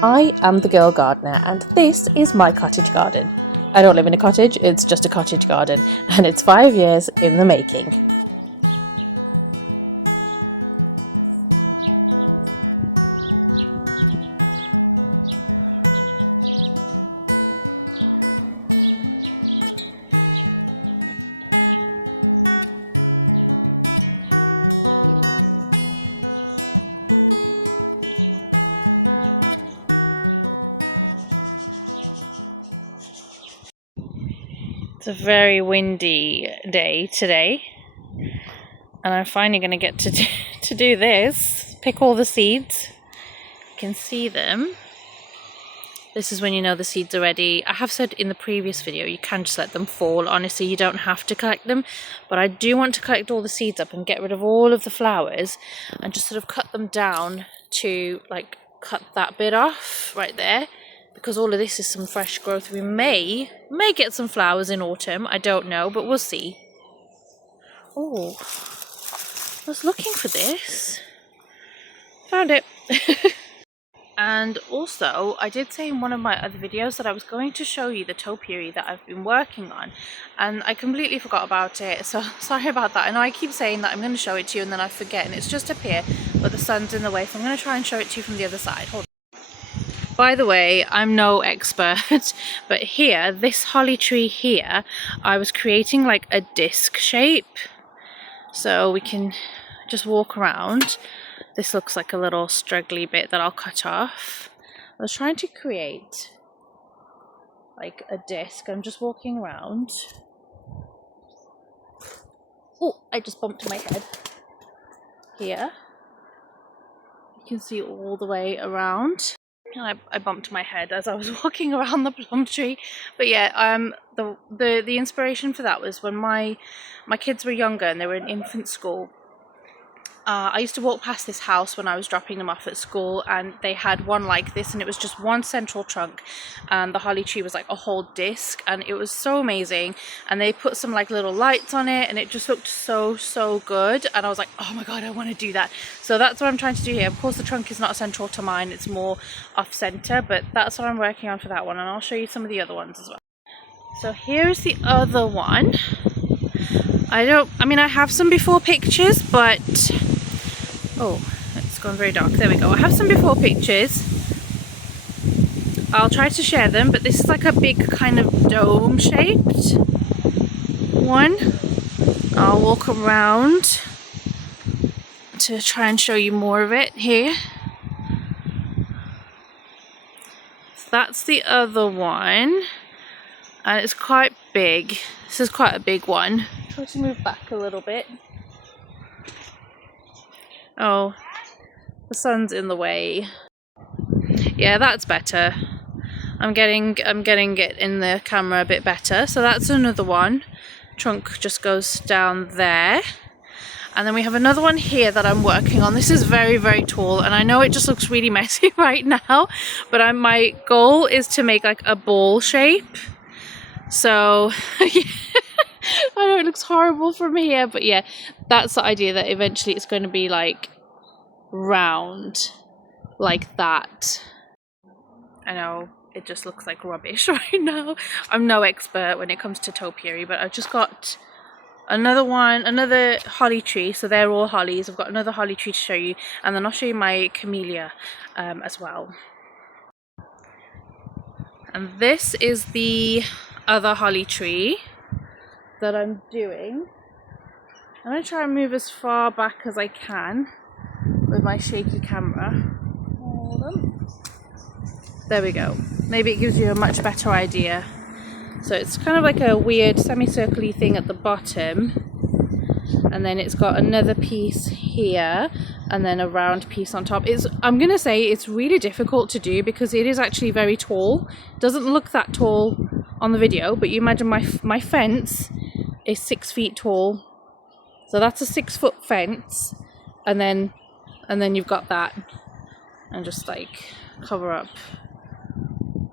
I am the girl gardener and this is my cottage garden. I don't live in a cottage, it's just a cottage garden and it's 5 years in the making. It's a very windy day today and I'm finally going to get to do this, pick all the seeds. You can see them. This is when you know the seeds are ready. I have said in the previous video you can just let them fall. Honestly, you don't have to collect them, but I do want to collect all the seeds up and get rid of all of the flowers and just sort of cut them down to like cut that bit off right there, because all of this is some fresh growth. We may get some flowers in autumn, I don't know, but we'll see. Oh, I was looking for this. Found it. And also, I did say in one of my other videos that I was going to show you the topiary that I've been working on, and I completely forgot about it, so sorry about that. I know I keep saying that I'm going to show it to you and then I forget, and it's just up here, but the sun's in the way, so I'm going to try and show it to you from the other side. Hold on. By the way, I'm no expert, but here, this holly tree here, I was creating like a disc shape, so we can just walk around. This looks like a little straggly bit that I'll cut off. I was trying to create like a disc. I'm just walking around. Oh, I just bumped my head. Here. You can see all the way around. And I bumped my head as I was walking around the plum tree. But yeah, the inspiration for that was when my kids were younger and they were in infant school. I used to walk past this house when I was dropping them off at school, and they had one like this, and it was just one central trunk, and the holly tree was like a whole disc, and it was so amazing. And they put some like little lights on it, and it just looked so good, and I was like, oh my god, I want to do that. So that's what I'm trying to do here. Of course the trunk is not central to mine, it's more off center, but that's what I'm working on for that one, and I'll show you some of the other ones as well. So here's the other one. I have some before pictures, but oh, it's gone very dark. There we go. I have some before pictures. I'll try to share them, but this is like a big kind of dome shaped one. I'll walk around to try and show you more of it here. So that's the other one, and it's quite big. This is quite a big one. Try to move back a little bit. Oh, the sun's in the way. Yeah, that's better. I'm getting it in the camera a bit better. So that's another one. Trunk just goes down there. And then we have another one here that I'm working on. This is very tall, and I know it just looks really messy right now, but my goal is to make like a ball shape. So yeah. I know it looks horrible from here, but yeah, that's the idea, that eventually it's going to be like round like that. I know it just looks like rubbish right now. I'm no expert when it comes to topiary, but I've just got another holly tree. So they're all hollies. I've got another holly tree to show you, and then I'll show you my camellia as well. And this is the other holly tree that I'm doing. I'm going to try and move as far back as I can with my shaky camera. Hold on. There we go. Maybe it gives you a much better idea. So it's kind of like a weird semicircle-y thing at the bottom, and then it's got another piece here and then a round piece on top. I'm going to say it's really difficult to do because it is actually very tall. It doesn't look that tall on the video, but you imagine my fence is 6 feet tall, so that's a 6-foot fence, and then you've got that, and just like cover up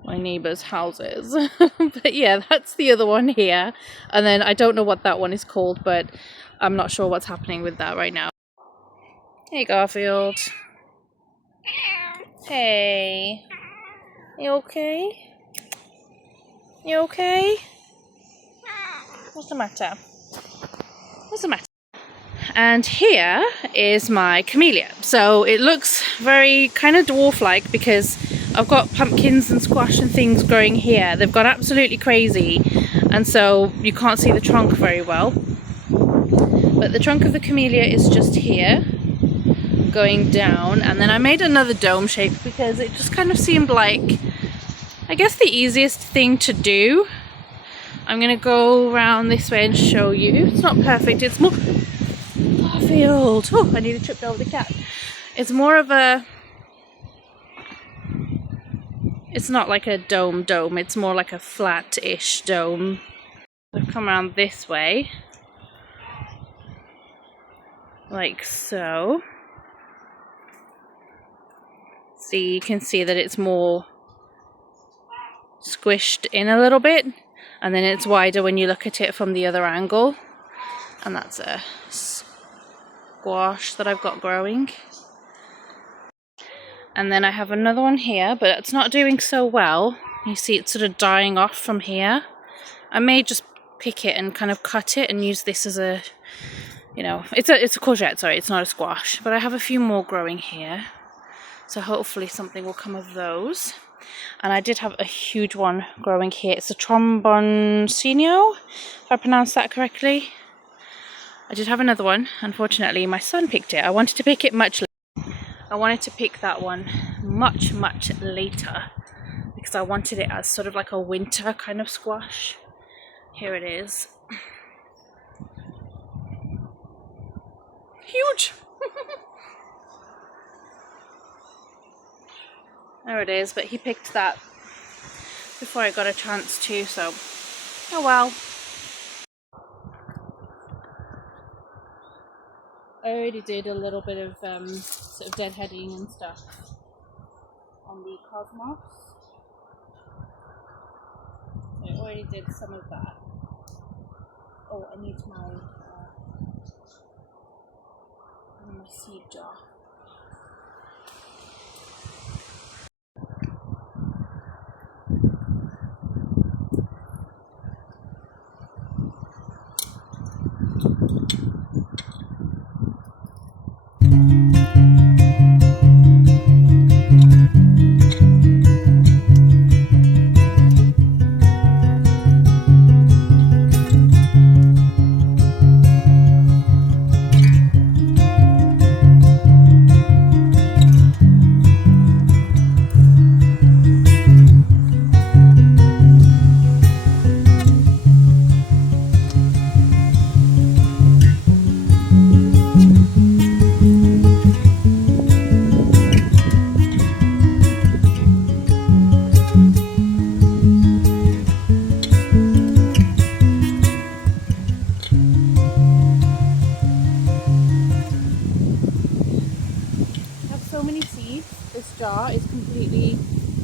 my neighbors' houses. But yeah, that's the other one here, and then I don't know what that one is called, but I'm not sure what's happening with that right now. Hey Garfield. Hey. You okay? You okay? What's the matter? What's the matter? And here is my camellia. So it looks very kind of dwarf-like because I've got pumpkins and squash and things growing here. They've gone absolutely crazy, and so you can't see the trunk very well. But the trunk of the camellia is just here, going down, and then I made another dome shape because it just kind of seemed like, I guess, the easiest thing to do. I'm gonna go around this way and show you. It's not perfect, it's more field. Oh, I nearly tripped over the cat. It's more of a, it's not like a dome, it's more like a flat-ish dome. I've come around this way, like so. See, you can see that it's more squished in a little bit, and then it's wider when you look at it from the other angle. And that's a squash that I've got growing. And then I have another one here, but it's not doing so well. You see it's sort of dying off from here. I may just pick it and kind of cut it and use this as a, you know, it's a courgette, sorry, it's not a squash. But I have a few more growing here, so hopefully something will come of those. And I did have a huge one growing here. It's a tromboncino, if I pronounced that correctly. I did have another one. Unfortunately, my son picked it. I wanted to pick it much later. I wanted to pick that one much later because I wanted it as sort of like a winter kind of squash. Here it is. Huge! There it is, but he picked that before I got a chance to, so oh well. I already did a little bit of sort of deadheading and stuff on the cosmos. So I already did some of that. Oh, I need my seed jar. Jar is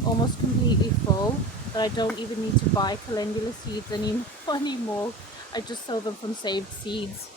almost completely full, but I don't even need to buy calendula seeds anymore. I just sow them from saved seeds.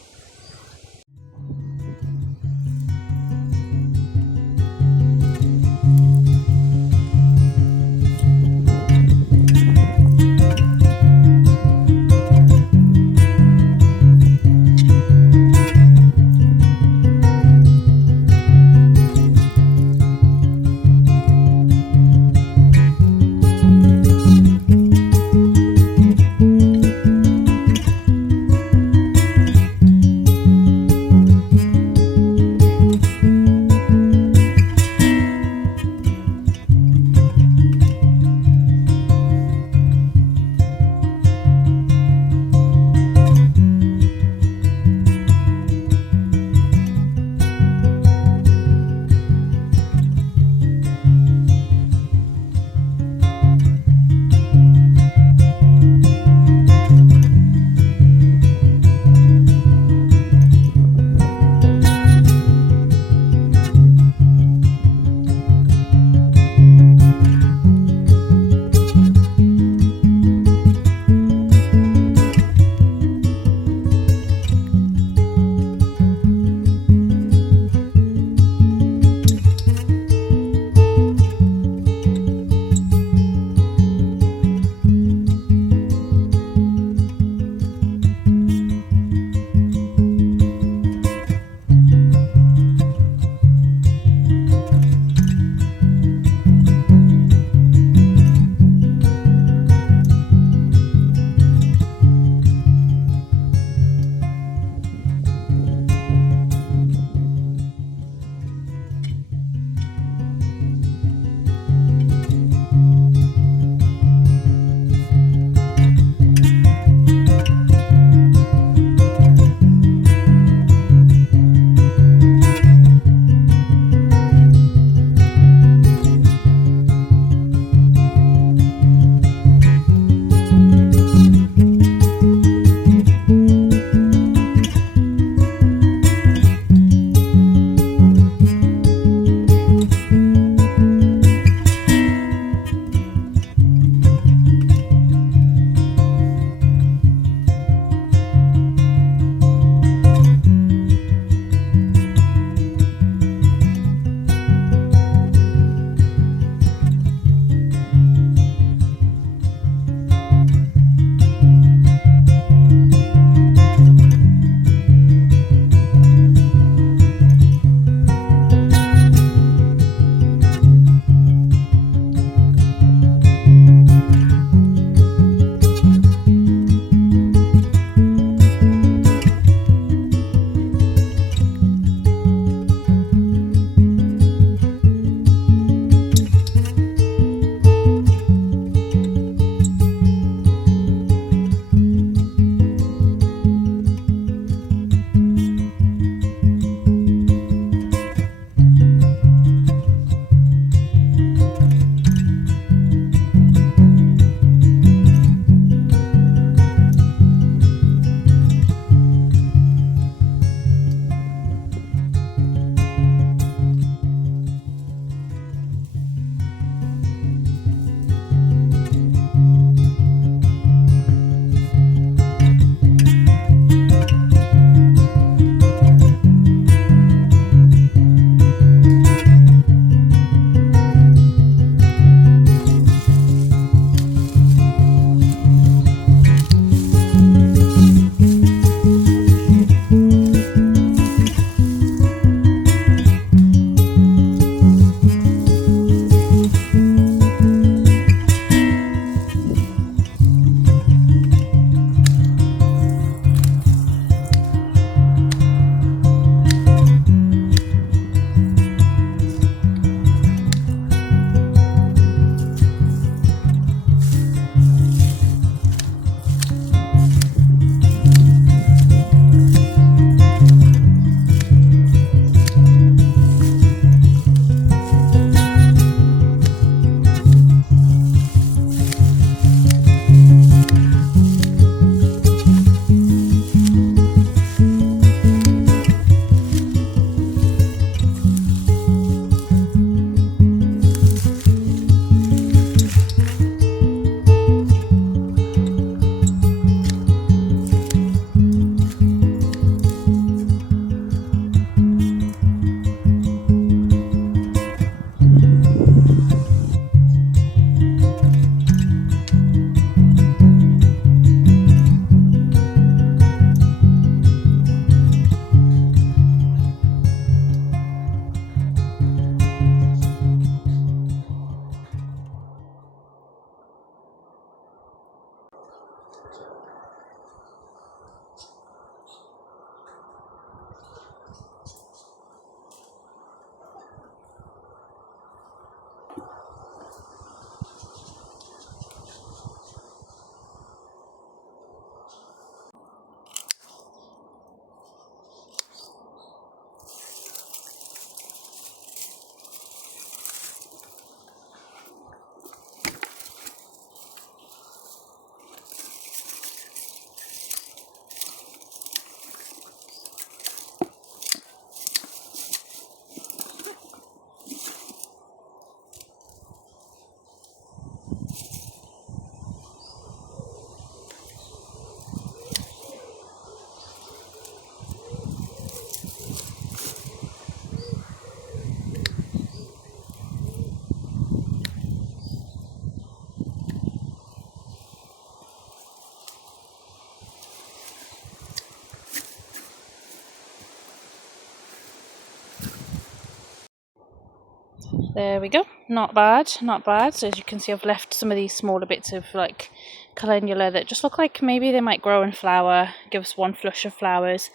There we go. Not bad, not bad. So as you can see, I've left some of these smaller bits of like calendula that just look like maybe they might grow and flower, give us one flush of flowers.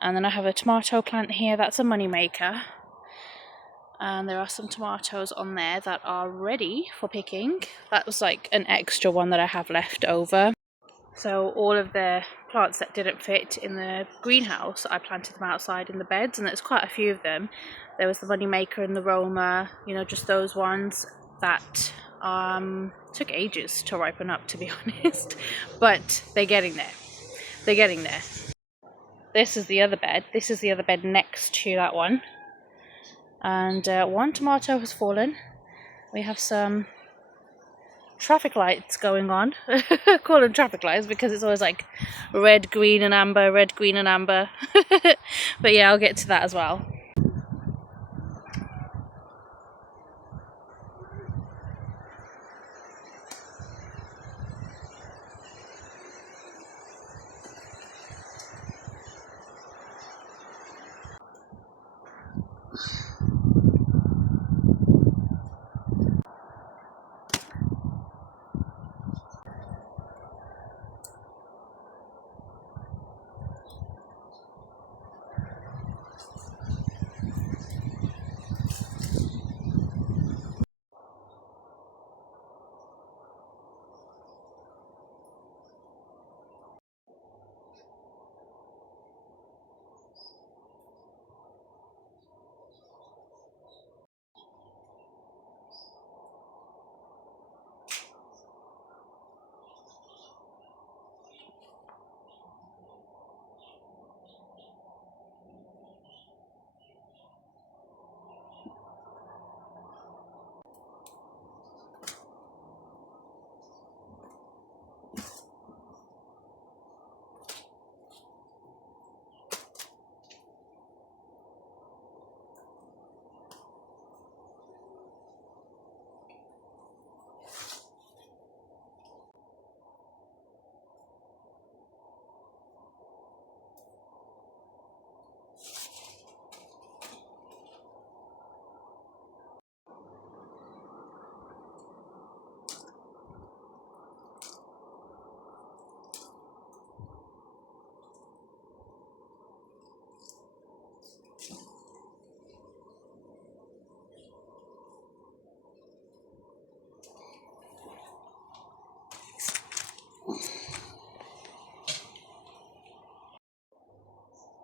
And then I have a tomato plant here, that's a money maker. And there are some tomatoes on there that are ready for picking. That was like an extra one that I have left over. So all of the plants that didn't fit in the greenhouse, I planted them outside in the beds, and there's quite a few of them. There was the money maker and the Roma, you know, just those ones that took ages to ripen up, to be honest. But they're getting there. They're getting there. This is the other bed. This is the other bed next to that one. And one tomato has fallen. We have some traffic lights going on. I call them traffic lights because it's always like red, green and amber, red, green and amber. But yeah, I'll get to that as well.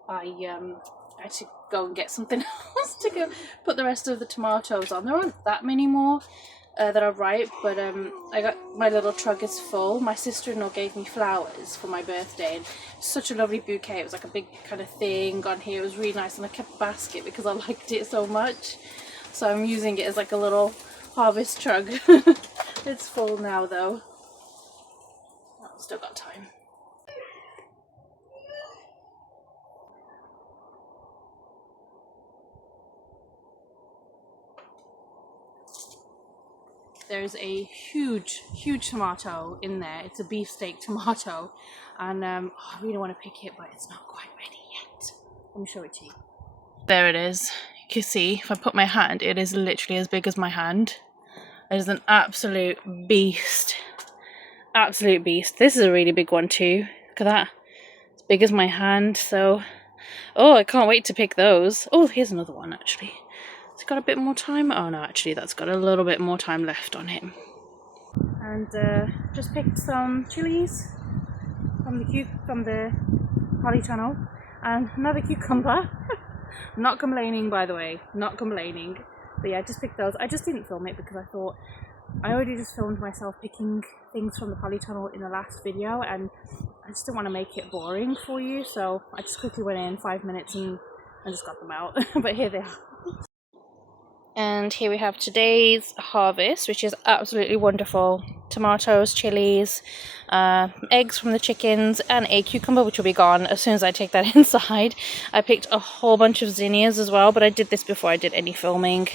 I had to go and get something else to go put the rest of the tomatoes on. There aren't that many more that are ripe, but I got my little trug is full. My sister-in-law gave me flowers for my birthday, and such a lovely bouquet. It was like a big kind of thing on here. It was really nice, and I kept a basket because I liked it so much. So I'm using it as like a little harvest trug. It's full now though. Oh, still got time. There's a huge tomato in there. It's a beefsteak tomato, and I really want to pick it, but it's not quite ready yet. Let me show it to you. There it is. You can see if I put my hand, it is literally as big as my hand. It is an absolute beast. Absolute beast. This is a really big one too. Look at that. As big as my hand. So, oh, I can't wait to pick those. Oh, here's another one actually. It's got a bit more time. Oh no, actually that's got a little bit more time left on him. And just picked some chilies from the polytunnel and another cucumber. Not complaining, by the way, not complaining. But yeah, I just picked those. I just didn't film it because I thought I already just filmed myself picking things from the polytunnel in the last video, and I just didn't want to make it boring for you, so I just quickly went in 5 minutes and just got them out. But here they are. And here we have today's harvest, which is absolutely wonderful. Tomatoes, chilies, eggs from the chickens, and a cucumber, which will be gone as soon as I take that inside. I picked a whole bunch of zinnias as well, but I did this before I did any filming.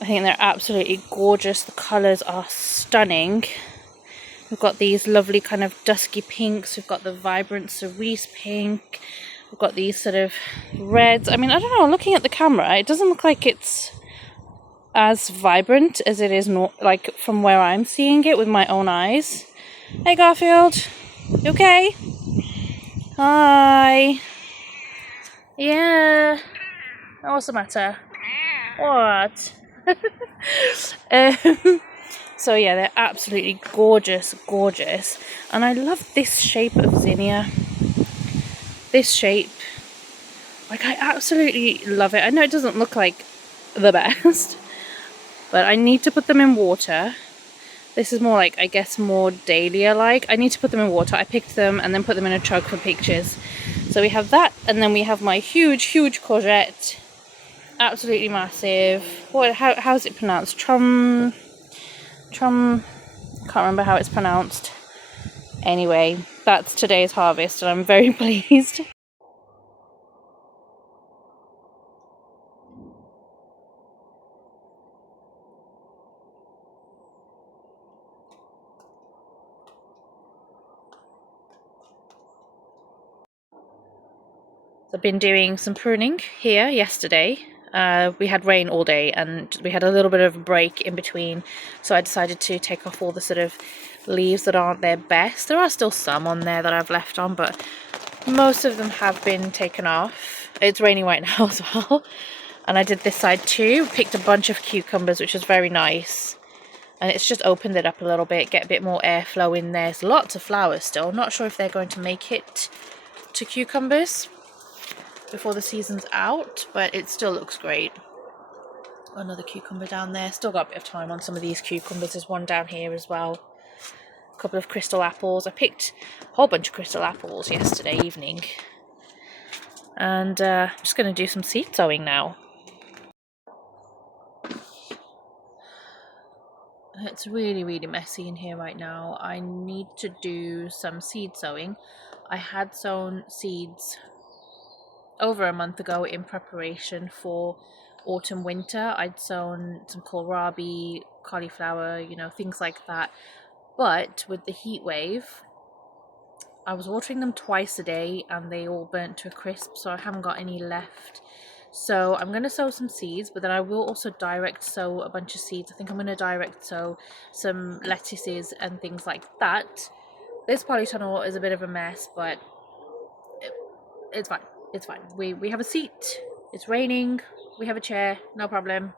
I think they're absolutely gorgeous. The colours are stunning. We've got these lovely kind of dusky pinks. We've got the vibrant cerise pink. We've got these sort of reds. I mean, I don't know, looking at the camera, it doesn't look like it's as vibrant as it is not, like from where I'm seeing it with my own eyes. Hey Garfield, you okay? Hi. Yeah. What's the matter? What? So yeah, they're absolutely gorgeous, gorgeous. And I love this shape of zinnia. This shape. Like, I absolutely love it. I know it doesn't look like the best, but I need to put them in water. This is more like, I guess, more dahlia-like. I need to put them in water. I picked them and then put them in a jug for pictures. So we have that, and then we have my huge, huge courgette. Absolutely massive. How is it pronounced? Can't remember how it's pronounced. Anyway, that's today's harvest, and I'm very pleased. I've been doing some pruning here yesterday. We had rain all day and we had a little bit of a break in between, so I decided to take off all the sort of leaves that aren't their best. There are still some on there that I've left on, but most of them have been taken off. It's raining right now as well, and I did this side too. Picked a bunch of cucumbers, which was very nice, and it's just opened it up a little bit, get a bit more airflow in there. There's lots of flowers still. I'm not sure if they're going to make it to cucumbers before the season's out, but it still looks great. Another cucumber down there. Still got a bit of time on some of these cucumbers. There's one down here as well. A couple of crystal apples. I picked a whole bunch of crystal apples yesterday evening, and I'm just going to do some seed sowing now. It's really, really messy in here right now. I need to do some seed sowing. I had sown seeds over a month ago in preparation for autumn winter. I'd sown some kohlrabi, cauliflower, things like that. But with the heat wave, I was watering them twice a day and they all burnt to a crisp, so I haven't got any left. So I'm going to sow some seeds, but then I will also direct sow a bunch of seeds. I think I'm going to direct sow some lettuces and things like that. This polytunnel is a bit of a mess, but it's fine. It's fine. We have a seat. It's raining. We have a chair. No problem.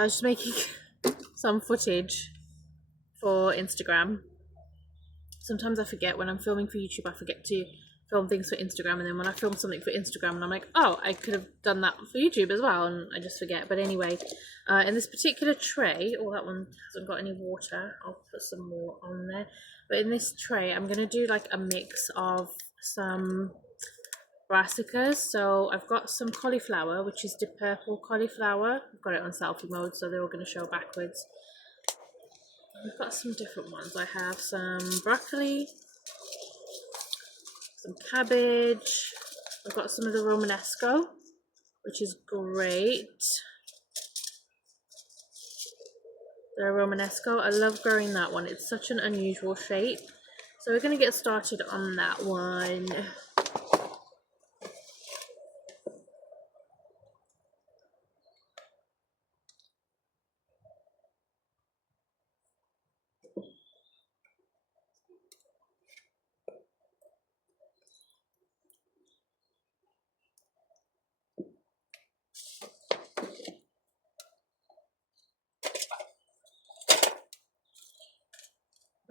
So I was just making some footage for Instagram. Sometimes I forget when I'm filming for YouTube, I forget to film things for Instagram, and then when I film something for Instagram and I'm like, oh, I could have done that for YouTube as well, and I just forget. But anyway, in this particular tray, oh, that one hasn't got any water, I'll put some more on there. But in this tray, I'm going to do like a mix of some brassicas. So I've got some cauliflower, which is the purple cauliflower. I've got it on selfie mode, so they're all going to show backwards. I've got some different ones. I have some broccoli, some cabbage. I've got some of the Romanesco, which is great. The Romanesco, I love growing that one. It's such an unusual shape. So we're going to get started on that one.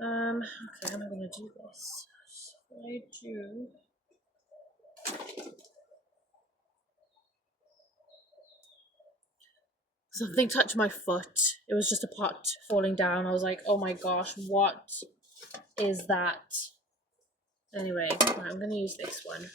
Okay, how am I going to do this? So I do. Something touched my foot. It was just a pot falling down. I was like, oh my gosh, what is that? Anyway, right, I'm going to use this one.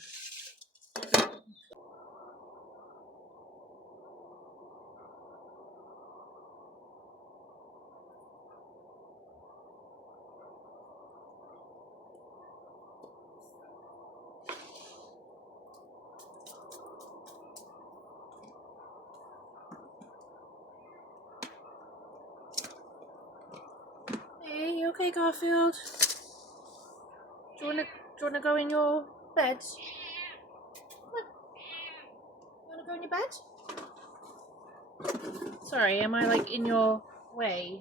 Hey, you okay, Garfield? Do you wanna go in your bed? Come on. You wanna go in your bed? Sorry, am I like in your way?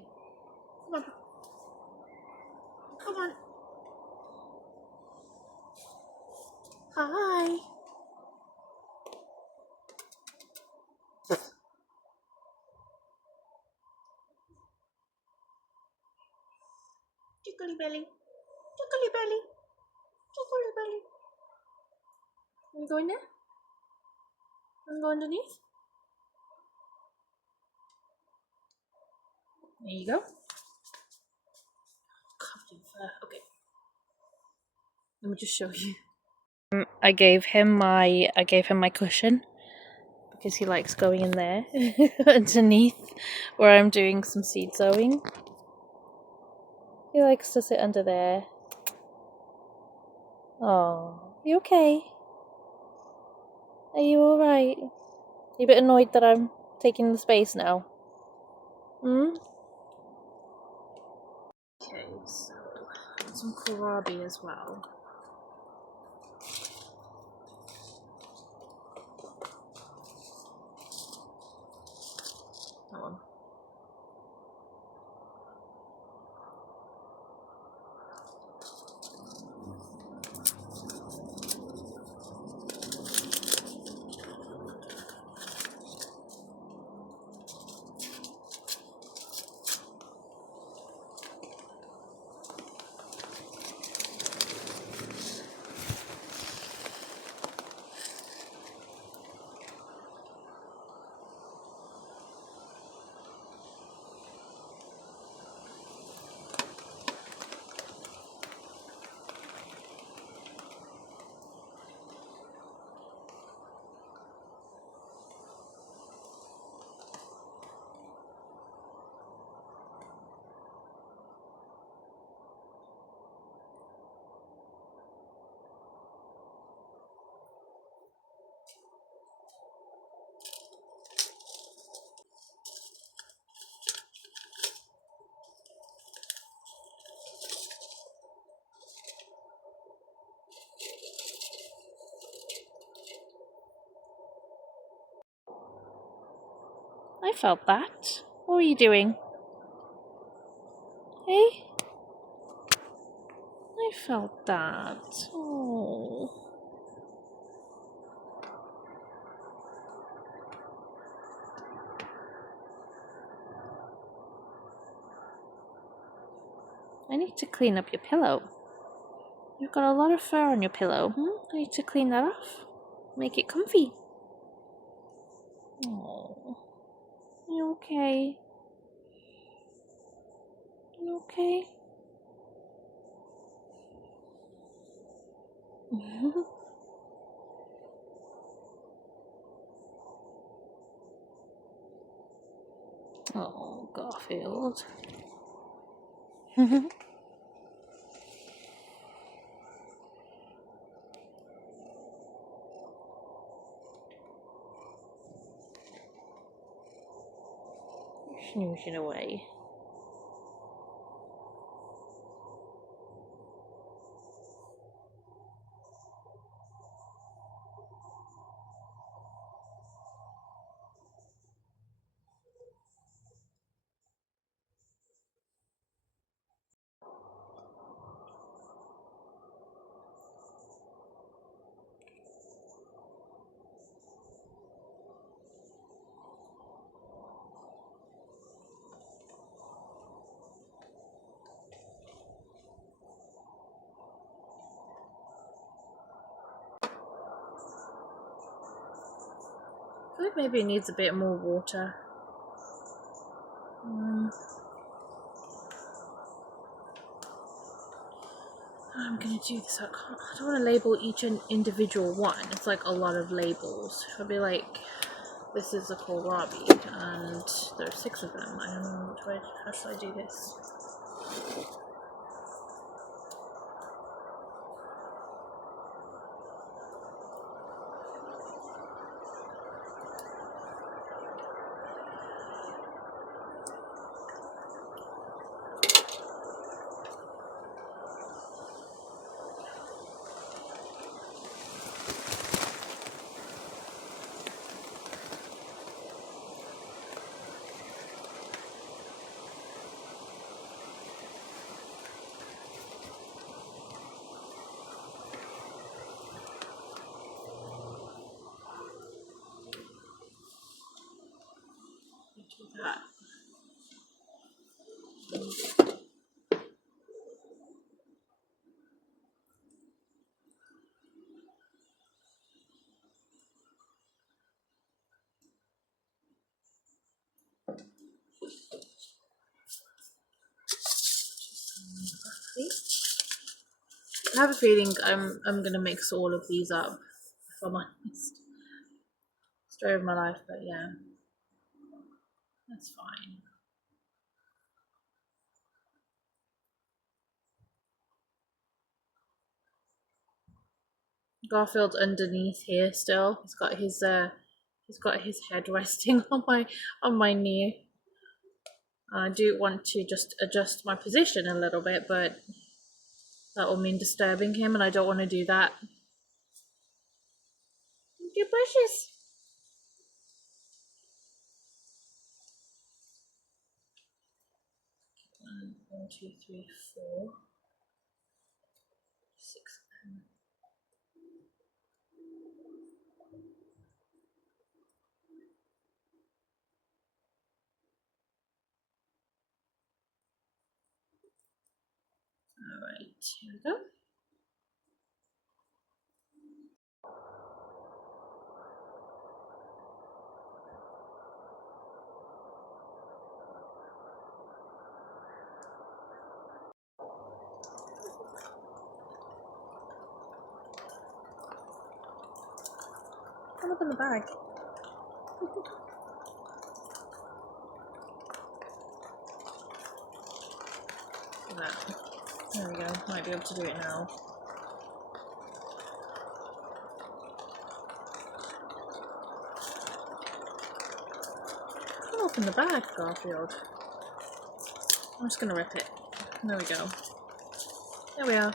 Come on. Come on. Hi. Tickly belly. Tickly belly. Tickly belly. Wanna go in there? Wanna go underneath? There you go. Covered in fur. Okay. Let me just show you. I gave him my cushion because he likes going in there underneath where I'm doing some seed sowing. He likes to sit under there. Oh, you okay? Are you alright? You a bit annoyed that I'm taking the space now? Hmm? Okay, so some kohlrabi as well. That one. I felt that. What were you doing? Hey? I felt that. Oh. need to clean up your pillow. You've got a lot of fur on your pillow. I need to clean that off. Make it comfy. Oh, you okay? You okay? Oh, Garfield. Snoozing away. I feel like maybe it needs a bit more water. I'm gonna do this. I don't want to label each individual one. It's like a lot of labels. I'll be like, this is a kohlrabi, and there's 6 of them. I don't know which way. How should I do this? Do that. I have a feeling I'm gonna mix all of these up, if I'm honest. Story of my life, but yeah, that's fine. Garfield's underneath here still. He's got his head resting on my knee. I do want to just adjust my position a little bit, but that will mean disturbing him, and I don't want to do that. Your bushes. 1, 2, 3, 4, 6. Alright, here we go. Come up in the bag. That. There we go. Might be able to do it now. Come up in the bag, Garfield. I'm just gonna rip it. There we go. There we are.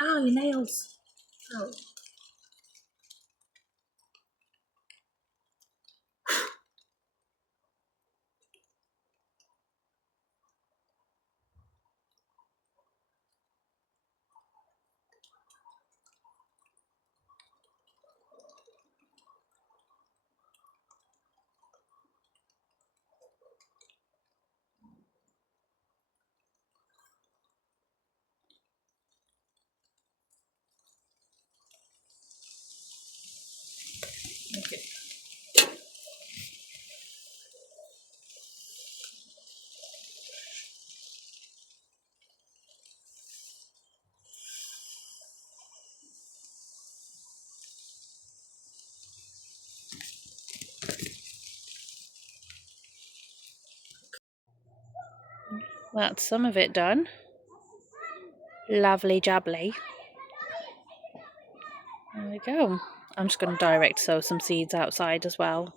Oh, your nails. Oh. Okay. That's some of it done. Lovely jubbly. There we go. I'm just going to direct sow some seeds outside as well.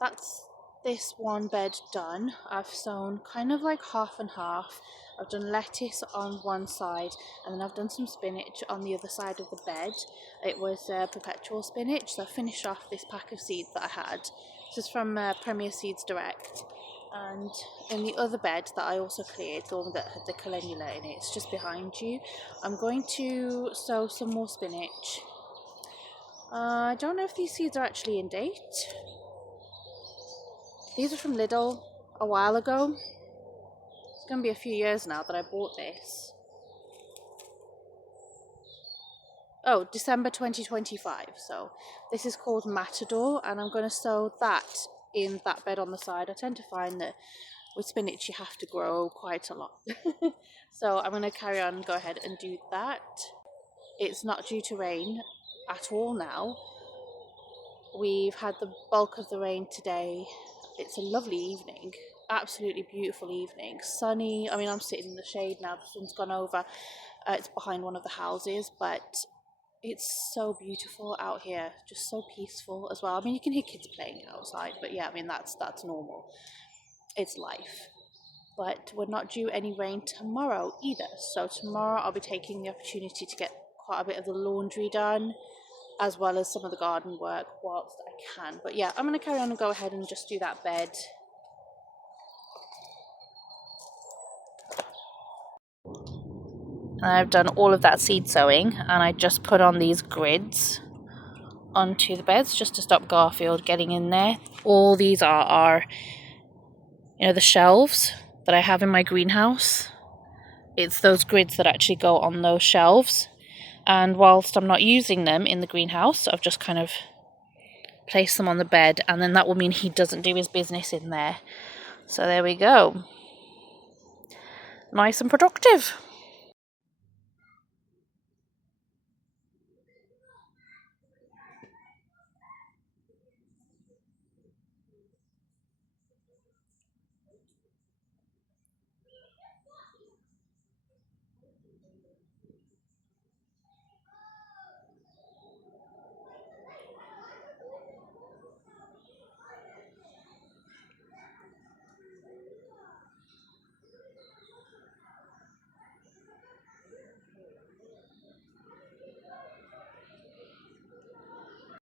that's this one bed done. I've sown kind of like half and half. I've done lettuce on one side, and then I've done some spinach on the other side of the bed. It was perpetual spinach, so I finished off this pack of seeds that I had. This is from Premier Seeds Direct. And in the other bed that I also cleared, the one that had the calendula in it, it's just behind you. I'm going to sow some more spinach. I don't know if these seeds are actually in date. These are from Lidl a while ago. It's going to be a few years now that I bought this. Oh, December 2025. So this is called Matador, and I'm going to sow that in that bed on the side. I tend to find that with spinach you have to grow quite a lot. So I'm going to carry on and go ahead and do that. It's not due to rain at all now. We've had the bulk of the rain today. It's a lovely evening, absolutely beautiful evening, sunny. I mean, I'm sitting in the shade now, the sun's gone over. It's behind one of the houses, but it's so beautiful out here, just so peaceful as well. I mean, you can hear kids playing outside, but yeah, I mean, that's normal. It's life. But we're not due any rain tomorrow either. So tomorrow I'll be taking the opportunity to get quite a bit of the laundry done, as well as some of the garden work whilst I can. But yeah, I'm going to carry on and go ahead and just do that bed. I've done all of that seed sowing, and I just put on these grids onto the beds just to stop Garfield getting in there. All these are the shelves that I have in my greenhouse. It's those grids that actually go on those shelves, and whilst I'm not using them in the greenhouse, I've just kind of placed them on the bed, and then that will mean he doesn't do his business in there. So there we go. Nice and productive.